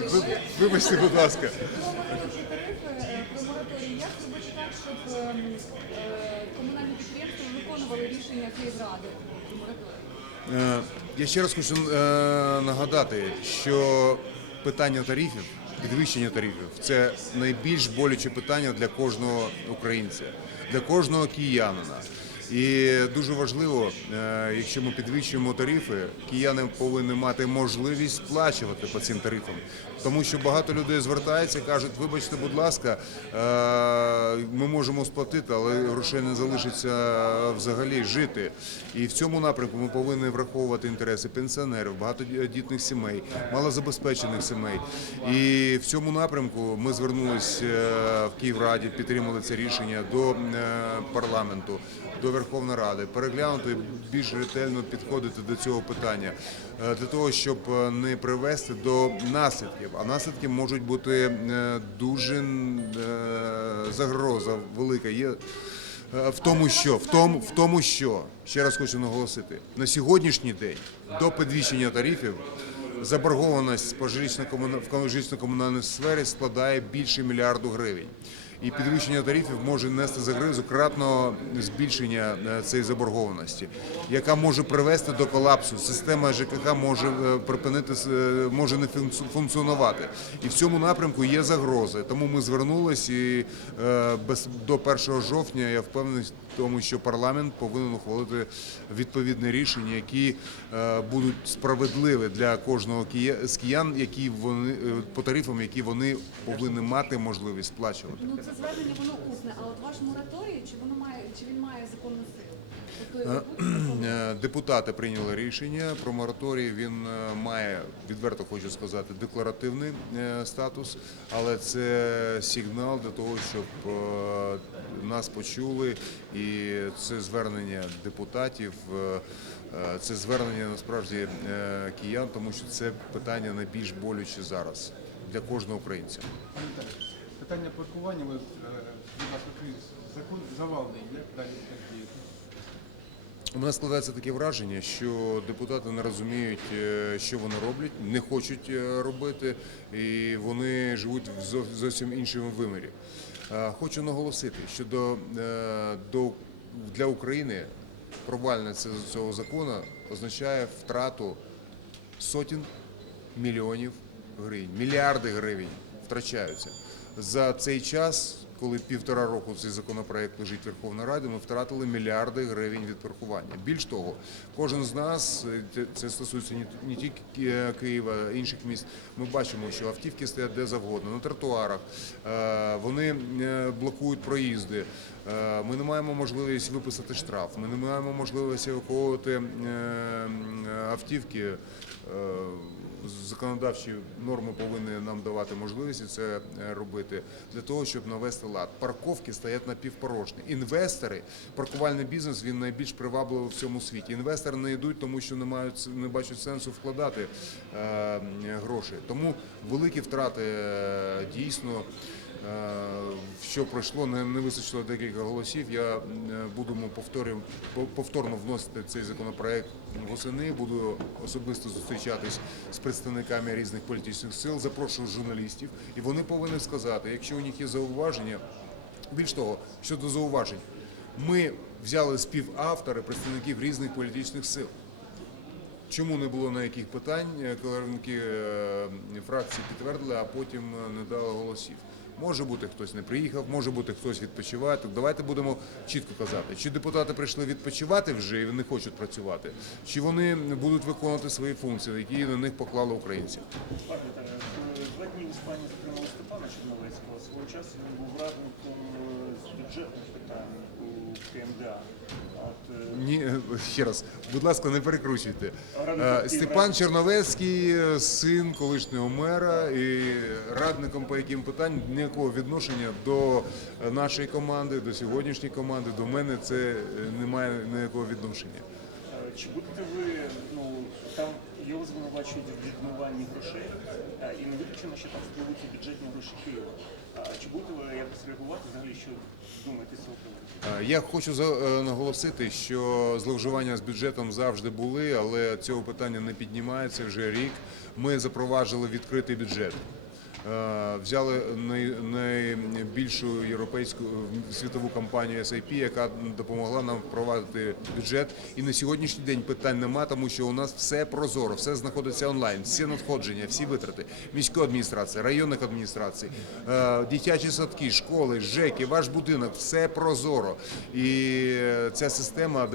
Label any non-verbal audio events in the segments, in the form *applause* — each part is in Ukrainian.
Вибач, ви- вибачте, будь ласка. Як зробити так, щоб ем, е, комунальні підприємства виконували рішення Київради? Е, Я ще раз хочу е, нагадати, що питання тарифів, підвищення тарифів це найбільш болюче питання для кожного українця, для кожного киянина. І дуже важливо, е, якщо ми підвищуємо тарифи, кияни повинні мати можливість сплачувати по цим тарифам. Тому що багато людей звертаються, кажуть, вибачте, будь ласка, е, ми можемо сплатити, але грошей не залишиться взагалі жити. І в цьому напрямку ми повинні враховувати інтереси пенсіонерів, багатодітних сімей, малозабезпечених сімей. І в цьому напрямку ми звернулися е, в Київраді, підтримали це рішення до е, парламенту, до Верховної Ради, переглянути більш ретельно підходити до цього питання для того, щоб не привести до наслідків. А наслідки можуть бути е, дуже е, загроза велика. Є Е, в тому, що в тому, в тому, що ще раз хочу наголосити, на сьогоднішній день до підвищення тарифів заборгованість по жилищно-комуна- жилищно-комунальній сфері складає більше мільярду гривень. І підвищення тарифів може нести загрозу кратного збільшення е, цієї заборгованості, яка може привести до колапсу. Система ЖКХ може е, припинити е, може не функці- функціонувати. І в цьому напрямку є загрози. Тому ми звернулись і без до 1 жовтня я впевнений в тому, що парламент повинен ухвалити відповідне рішення, які будуть справедливі для кожного з киян, які вони по тарифам, які вони повинні мати можливість сплачувати. Ну звернення воно усне, а от ваш мораторій, чи воно має чи він має законну силу? Тобто його *clears throat* Е, Депутати прийняли рішення про мораторій. Він е, має відверто хочу сказати декларативний е, статус, але це сигнал для того, щоб е, нас почули, і це звернення депутатів. е, е, Це звернення насправді е, киян, тому що це питання найбільш болюче зараз для кожного українця. Питання паркування, ви, е, будь ласка, закон завалений, як далі діяти? У мене складається таке враження, що депутати не розуміють, е, що вони роблять, не хочуть е, робити, і вони живуть в зовсім іншому вимірі. Хочу наголосити, що до, до для України провальне цього закону означає втрату сотень мільйонів гривень, мільярди гривень втрачаються. За цей час, коли півтора року цей законопроект лежить в Верховній ми втратили мільярди гривень від паркування. Більш того, кожен з нас, е, це- стосується не- тільки Ки- Києва, інших міст. Ми бачимо, що автівки стоять де завгодно, на тротуарах, е, вони е, блокують проїзди. Е, Ми не маємо можливість виписати штраф, ми не маємо можливості евакуювати е, автівки. Законодавчі норми повинні нам давати можливість це е, робити для того, щоб навести лад. Парковки стоять напівпорожні. Інвестори, паркувальний бізнес він найбільш привабливий в цьому світі. Інвестори не йдуть, тому що не мають не бачать сенсу вкладати е, гроші. Тому великі втрати е, дійсно. Е, Що пройшло, не, вистачило декілька голосів. Я е, повторю, повторно вносити цей законопроект восени. Буду особисто зустрічатись з представниками різних політичних сил. Запрошую журналістів, і вони повинні сказати, якщо у них є зауваження. Більш того, щодо зауважень, ми взяли співавтори представників різних політичних сил. Чому не було на яких питань, е, е, фракції підтвердили, а потім е, не дали голосів. Може бути, хтось не приїхав, може бути, хтось відпочиває. Так давайте будемо чітко казати, чи депутати прийшли відпочивати вже і не хочуть працювати, чи вони будуть виконувати свої функції, які на них поклали українці. Два дні в Іспанії затримали Степана Черновецького. Свого часу він був радником е, з бюджетних питань у КМДА. От, е, Ні, ще раз, будь ласка, не перекручуйте. Е, Степан? Черновецький, син колишнього мера і радником по яким питань ніякого відношення до нашої команди, до сьогоднішньої команди, до мене це е, не має ніякого відношення. е, Чи будете ви, ну, там його звинувачують в відмиванні грошей, е, і не виключено, що там спливуться бюджетні гроші Києва. Чи будете ви якось реагувати взагалі, що думаєте з цього приводу? Е, Я хочу е, наголосити, що зловживання з бюджетом завжди були, але цього питання не піднімається вже рік. Ми запроваджували відкритий бюджет. Е, Взяли найбільшу європейську світову компанію SAP, яка допомогла нам впровадити бюджет. І на сьогоднішній день питань нема, тому що у нас все прозоро, все знаходиться онлайн, всі надходження, всі витрати міської адміністрації, районних адміністрацій, е, дитячі садки, школи, ЖЕКи, ваш будинок, все прозоро. І ця система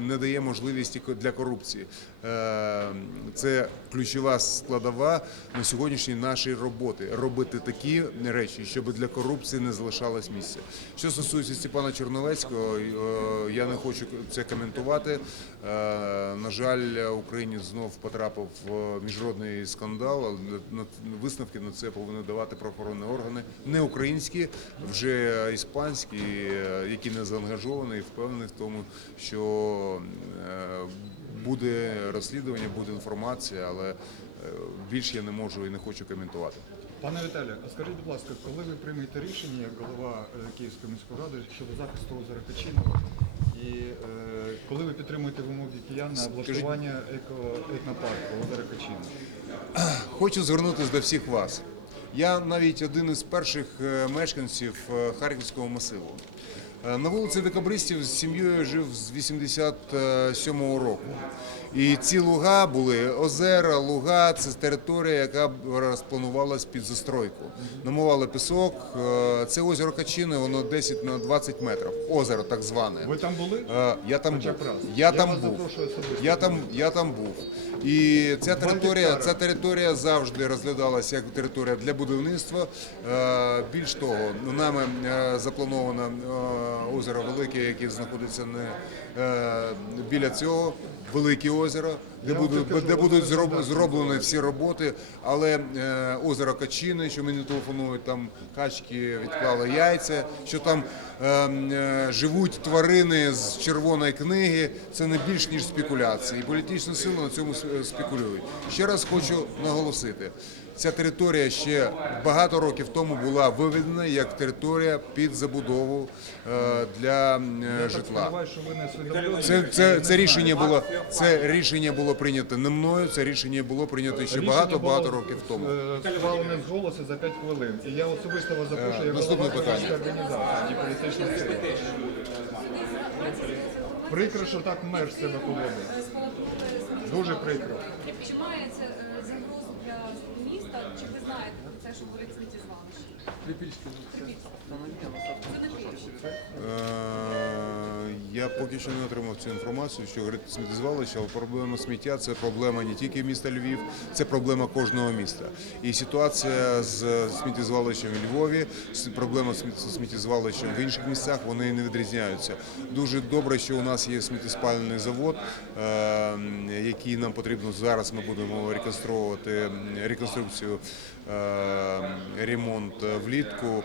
не дає можливості для корупції. Е, Це ключова складова на сьогоднішній нашій роботи робити такі речі, щоб для корупції не залишалось місця. Що стосується Степана Чорновецького, е, я не хочу це коментувати. Е, На жаль, Україні знов потрапив в міжнародний скандал. Висновки на це повинні давати правоохоронні органи, не українські, вже іспанські, е, які не заангажовані і впевнені в тому, що буде розслідування, буде інформація, але більше я не можу і не хочу коментувати. Пане Віталію, а скажіть, будь ласка, коли ви приймете рішення як голова е, Київської міської ради щодо захисту озера Качинова, і е, коли ви підтримуєте вимоги киян на облаштування еко, етнопарку озера Качинова? *clears throat* Хочу звернутися до всих вас. Я навіть один із перших е, мешканців е, Харківського масиву. На вулиці Декабристів з сім'єю жив з 87-го року. І ці луга були озера, луга це територія, яка розпланувалась під застройку. Намивали пісок. Е, Це озеро Качини, воно 10 на 20 метрів. Озеро так зване. Ви там були? Е, Я там був. Я там був. Я там, я там був. І ця територія, ця територія завжди розглядалася як територія для будівництва. Е, Більш того, нами заплановано озеро Велике, яке знаходиться не біля цього. Велике озеро, де будуть, де будуть зроблені всі роботи, але е, озеро Качини, що мені телефонують, там качки відклали яйця, що там е, е, живуть тварини з червоної книги, це не більш ніж спекуляції. І політичні сили на цьому спекулюють. Ще раз хочу наголосити. Ця територія ще багато років тому була виведена як територія під забудову е, для е, житла. Це, це, це рішення було це рішення було прийнято не мною. Це рішення було прийнято ще багато багато років тому. е, Схвалене з голосу за 5 хвилин. І я особисто вас запрошую як наступне питання. організації. Прикро, що так мер себе поводить. Дуже прикро. Чи має це загрозу для? Чи ви знаєте про це, що горить сміттєзвалище? з вами? Я поки що не отримав цю інформацію, що говорить сміттєзвалище, але проблема сміття це проблема не тільки міста Львів, це проблема кожного міста. І ситуація з сміттєзвалищем у Львові, проблема з сміттєзвалищем в інших місцях, вони не відрізняються. Дуже добре, що у нас є сміттєспальний завод, е, який нам потрібно зараз. Ми будемо реконструювати реконструкцію, е, ремонт е, влітку.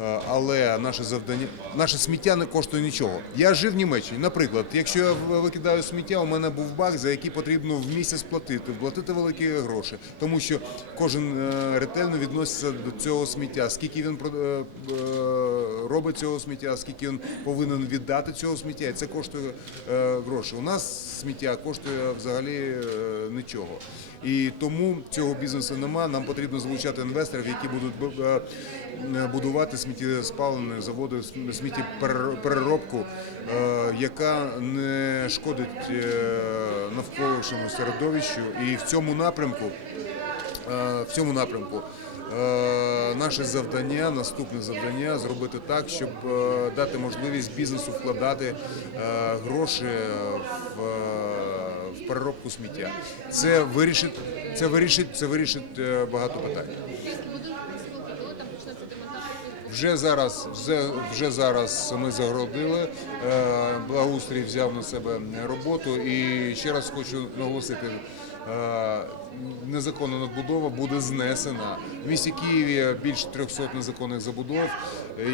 Е, Але наше завдання, наше сміття не коштує нічого. Я жив в Німеччині. Наприклад, якщо я викидаю сміття, у мене був бак, за який потрібно в місяць платити, платити великі гроші, тому що кожен е, ретельно відноситься до цього сміття. Скільки він е, робить цього сміття, скільки він повинен віддати цього сміття, і це коштує гроші. У нас сміття коштує взагалі нічого. І тому цього бізнесу нема. Нам потрібно залучати інвесторів, які будуть будувати сміттєспалені заводи, см- сміттєпереробку, е, яка не шкодить е, навколишньому середовищу. І в цьому напрямку, е, в цьому напрямку. Наше завдання, наступне завдання зробити так, щоб дати можливість бізнесу вкладати гроші в, переробку сміття. Це вирішить, це вирішить, це вирішить багато питань. Вже зараз, вже, вже зараз ми загородили. е, Благоустрій взяв на себе роботу. І ще раз хочу наголосити: е, незаконна надбудова буде знесена. В місті Києві більше 300 незаконних забудов, і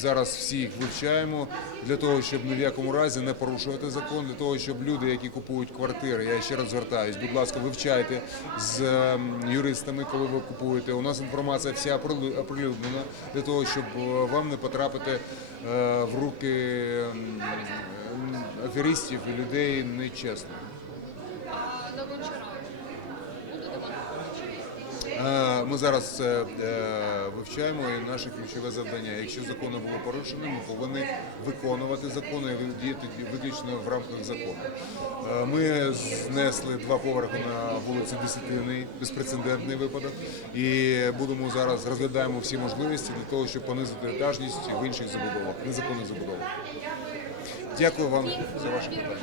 зараз всі їх вивчаємо для того, щоб ні в якому разі не порушувати закон, для того, щоб люди, які купують квартири, я ще раз звертаюсь, будь ласка, вивчайте з ем, юристами, коли ви купуєте. У нас інформація вся оприлю- оприлюднена для того, щоб е, вам не потрапити е, в руки ем, аферистів і людей нечесних. На гончара буде Ми зараз це е, вивчаємо і наше ключове завдання. Якщо закони були порушені, ми повинні виконувати закони і діяти виключно в рамках закону. Е, Ми знесли два поверхи на вулиці Десятини, безпрецедентний випадок, і будемо зараз розглядаємо всі можливості для того, щоб понизити етажність в інших забудовах, незаконних забудовах. Дякую вам за ваше питання.